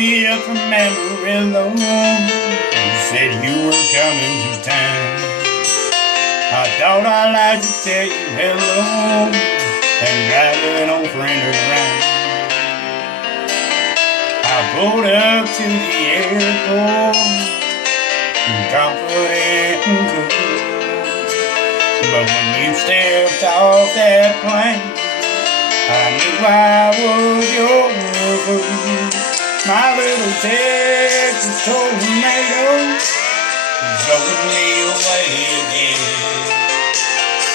me up from Amarillo. You said you were coming to town. I thought I'd like to tell you hello and drive an old friend around. I pulled up to the airport, confident and cool. But when you stepped off that plane, I knew I was your fool. My little Texas tornado blowing me away again.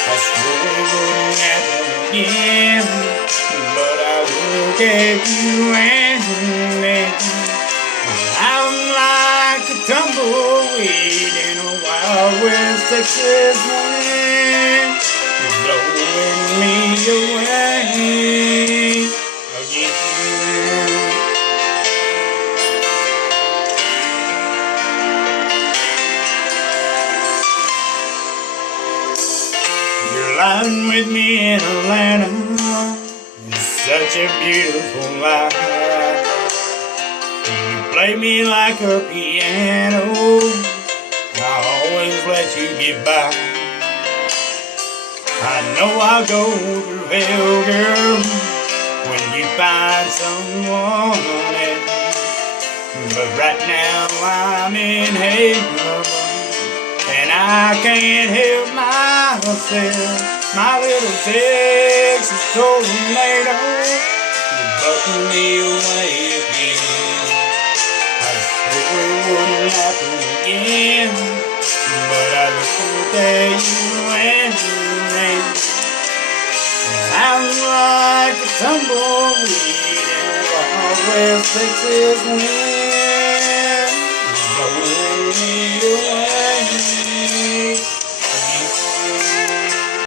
I swore it wouldn't happen again, but I look at you and me. I'm like a tumbleweed in a wild West Texas wind, blowing me away again. You're lying with me in Atlanta. It's such a beautiful life. You play me like a piano. I always let you get by. I know I'll go through hell, girl, when you find someone else. But right now I'm in hell, and I can't help myself. My little Texas tornado, you're bucking me away again. I swore it wouldn't happen again, but I looked at you and me. I'm like a tumbleweed in a wild West Texas wind, blowing me away.